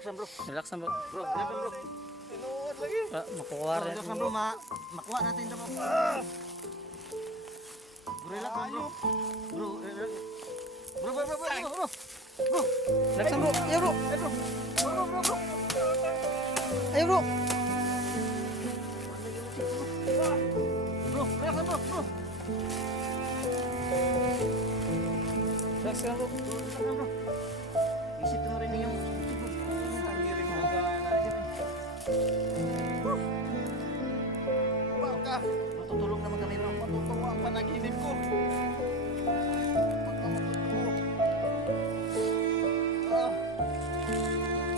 relax lang bro. Relax na bro. Bro, relax lang bro. Tinuod lagi. Makukuha rin. Relax lang bro, makuha natin ito bro. Bro, relax lang bro. Bro, relax. Bro. Relax na bro. Ayaw bro. Bro. Ayaw bro. Bro, relax lang bro. Relax na bro. Relax lang bro. Isip mo rin yung Tangiring magana dyan. Baka, matutulong naman kami bro. matutuwa ang panaginip ko. Baka matutuwa. Ito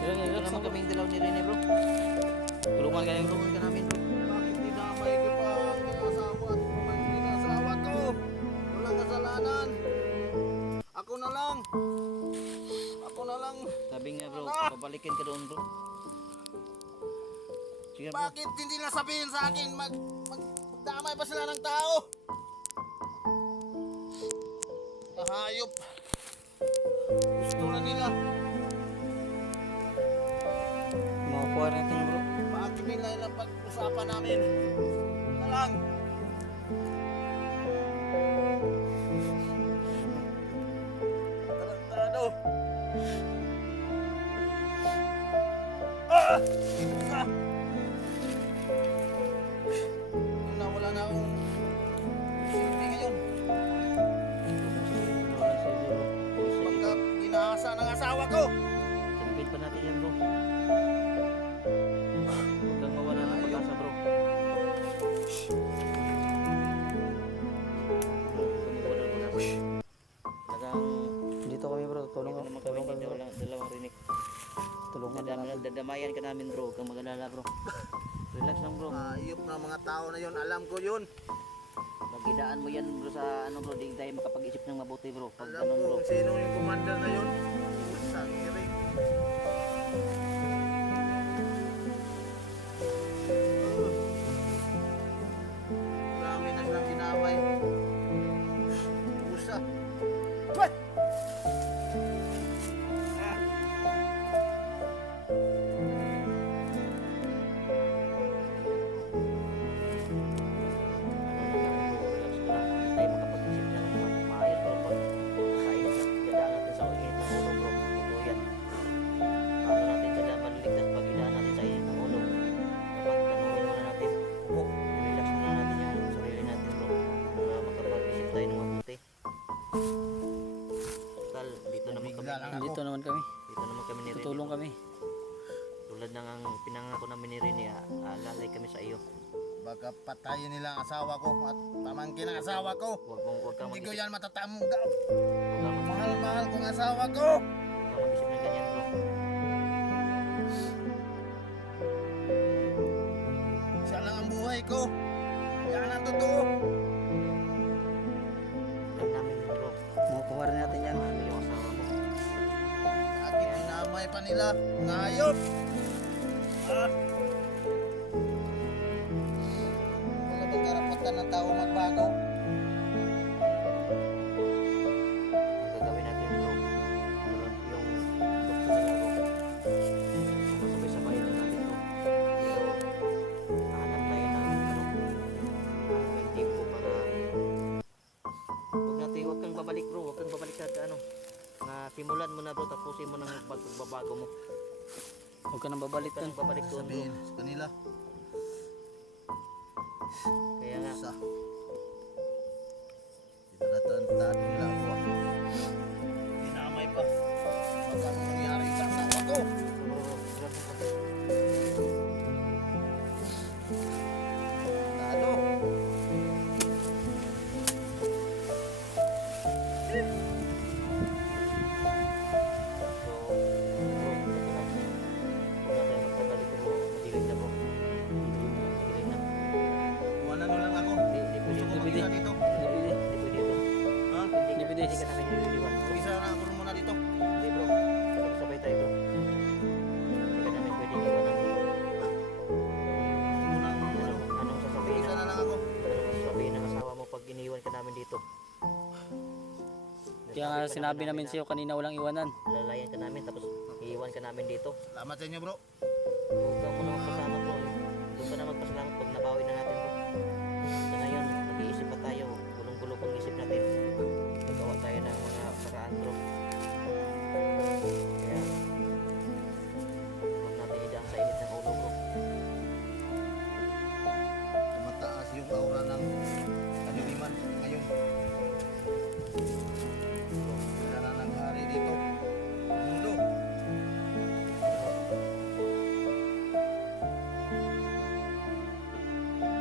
Relax naman na bro. kaming dilaw ni Rene bro. Tulungan ka Tulungan ka namin bro. Bakit dinamay ko pa ang asawa at pamangkin ng asawa ko? Walang kasalanan. Ako na lang. Sabi nga bro, pabalikin ka doon bro. Sige bro. Bakit hindi na sabihin sa akin magdamay pa sila ng tao? Kahayop. Gusto na nila. Makukuha rin natin bro. Bakit nila ilang pag-usapan namin? Na lang. Tarantado. Wala na akong silbi ngayon. Pagka ginahasa ng asawa ko. Sabihin pa natin yan bro. Huwag kang mawala ng pag-asa bro. Bro, huwag kang mawala ng pag-asa. Talagang Dito kami bro. Tulong ito naman kami tulong kami dito, bro. dalawang rinig. Tulungan ka natin. Dadamayan ka namin bro, huwag kang mag-alala bro. Relax lang bro. Ayop na mga tao na yun. Alam ko yun. Magidaan mo yan bro sa ano bro, di tayo makapag-isip ng mabuti bro. Pag Alam ganun ko bro. kung sino yung commander na yun. Sangiring. Marami na silang ginamay. Pusa. What? Tayo makapag-isip ng maayos bro. Pag kain sa dadaan natin sa init ng ulo bro. Totoo yan. Paano natin sila maliligtas pag idaan natin sa init ng ulo? Dapat tanungin muna natin. Relax muna natin yung sarili natin bro. Para makapag-isip tayo ng mabuti. Total, dito naman kami. Bigla lang ako. Dito naman kami. Dito naman kami ni Rene. Tutulong kami. Tulad ng ang pinangako namin ni Rene, alalay kami sa iyo. Baka patayin nila ang asawa ko at pamangkin ang asawa ko. Huwag kang Hindi ko mag-isip. yan matatanggap. Huwag kang mag-isip. Mahal-mahal kong asawa ko. Huwag kang mag-isip ng ganyan bro. Siya lang ang buhay ko. Yan ang totoo. Alam namin yun bro. Makukuha rin natin yan. Ano yung asawa mo? Bakit dinamay pa nila? Ngayop! Ah! Wala bang karapatan ng tao magbago? Ang gagawin natin bro, tulad yung gusto nila bro, sumasabay-sabay na natin bro. Pero hahanap tayo ng ng tempo para huwag kang babalik bro, huwag kang babalik sa ano, na simulan mo na bro, tapusin mo ng pagbabago mo. Huwag ka nang babalik Huwag dun. kang babalik doon bro. Sabihin sa kanila. Kaya nga, Sa. Tinatantado nila ako. Dinamay pa. Baka anong nangyari sa asawa ko? Tado. Madilim na bro. Madilim na. Iwanan mo lang ako. Di nga sinabi namin sa'yo kanina walang iwanan. Lalayan ka namin tapos iiwan ka namin dito. Salamat sa inyo bro. Huwag ka muna magpasalamat bro. Doon ka na magpasalamat pag nabawi na natin bro. Sa ngayon, nag-iisip pa tayo. Gulong-gulo pang isip natin. Nagawa tayo ng mga paraan bro. Kaya, huwag natin idaan sa init ng ulo bro. Mataas yung aura ng kadiliman ngayon. Sila na nag-ari dito. Ang mundo.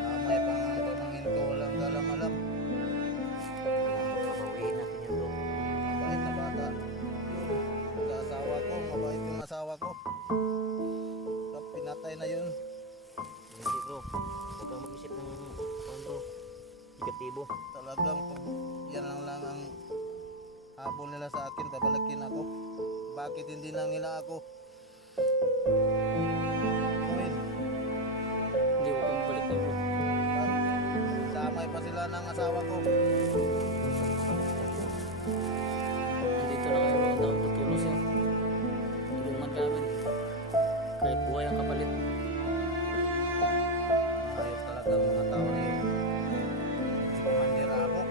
Mamay pang ang pamangkin ko walang kalam-alam. Pabawiin natin yan bro. Mabait na bata. Sa asawa ko, mabait yung asawa ko. Kapag pinatay na yun, Hindi bro. Huwag kang mag-isip ng bro. Negatibo. talagang pag yan lang ang habol nila sa akin, babalikin ako. Bakit hindi lang nila ako? Gawin. Hindi, huwag kang balik na bro. Damay pa sila ng asawa ko. Nandito na kayo bro, tutulong sa'yo. Tulungan ka namin. Kahit buhay ang kapalit. Ayos talaga ang mga tao rin. Si Commander Abok.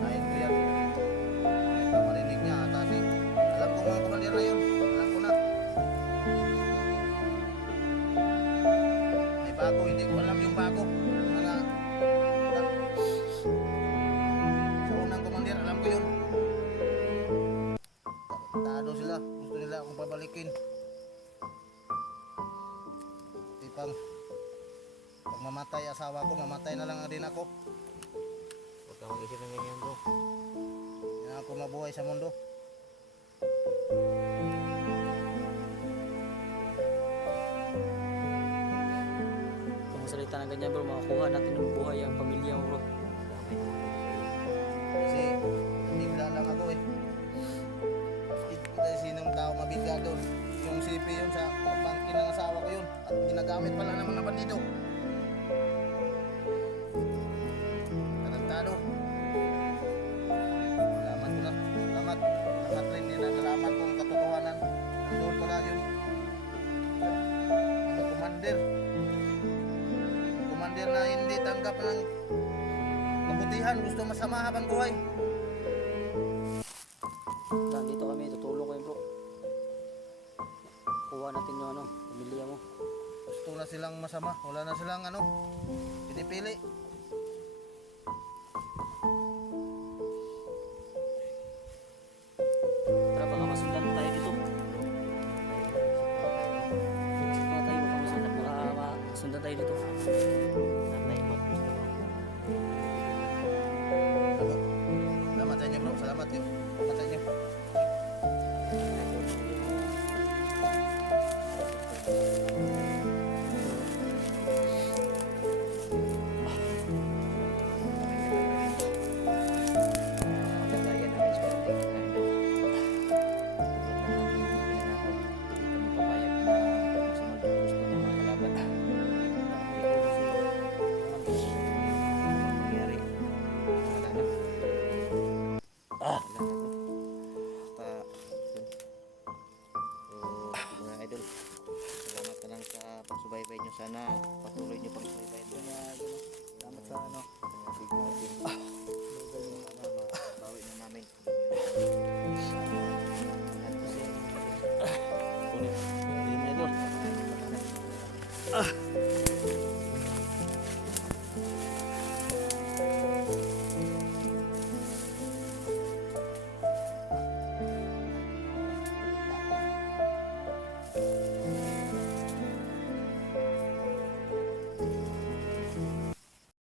Ayun ko yan. Ito marinig niya ata si. Alam ko mga Commander na yun. Alam ko na. May bago, hindi ko alam yung bago. Mga sa unang Commander, alam ko yun. Tarantado sila. Gusto nila akong pabalikin. Tipang pag mamatay asawa ko, mamatay na lang din ako. Huwag kang mag-isip ng ganyan bro. Hindi na ako mabuhay sa mundo. Kung salita ng ganyan bro, makakuha natin ng buhay ang pamilya mo bro. Damay naman. Kasi nabigla lang ako eh. Kasi sinong tao mabigla doon. Yung CP yun sa bangkin ng asawa ko yun. At ginagamit pala ng mga bandido. Tarantado. Nalaman ko na. Salamat. Salamat rin din na nalaman ko ang katotohanan. Doon pala yun. Ang commander. Commander na hindi tanggap ng kabutihan. Gusto masama habang buhay. Nandito kami, tutulong kayo bro. Kuha natin yung ano, pamilya mo. Gusto na silang masama. Wala na silang ano. Pinipili. Tara, baka masundan tayo dito. Exit mga tayo, baka masundan tayo dito. Damay mo. Salamat sa inyo bro. Salamat yun. Salamat sa inyo. Lagayan namin sa konting ano. Tulad ng aming pinangako. Hindi kami papayag na masunod yung gusto ng mga kalaban. Ang mangyari. Wala na. Wala na bro. Yun. So, mga idol, salamat na lang sa pagsubaybay nyo. Sana patuloy nyo pang subaybay. Salamat sa ano. Bawi na namin. Kunin. Hindi na ito.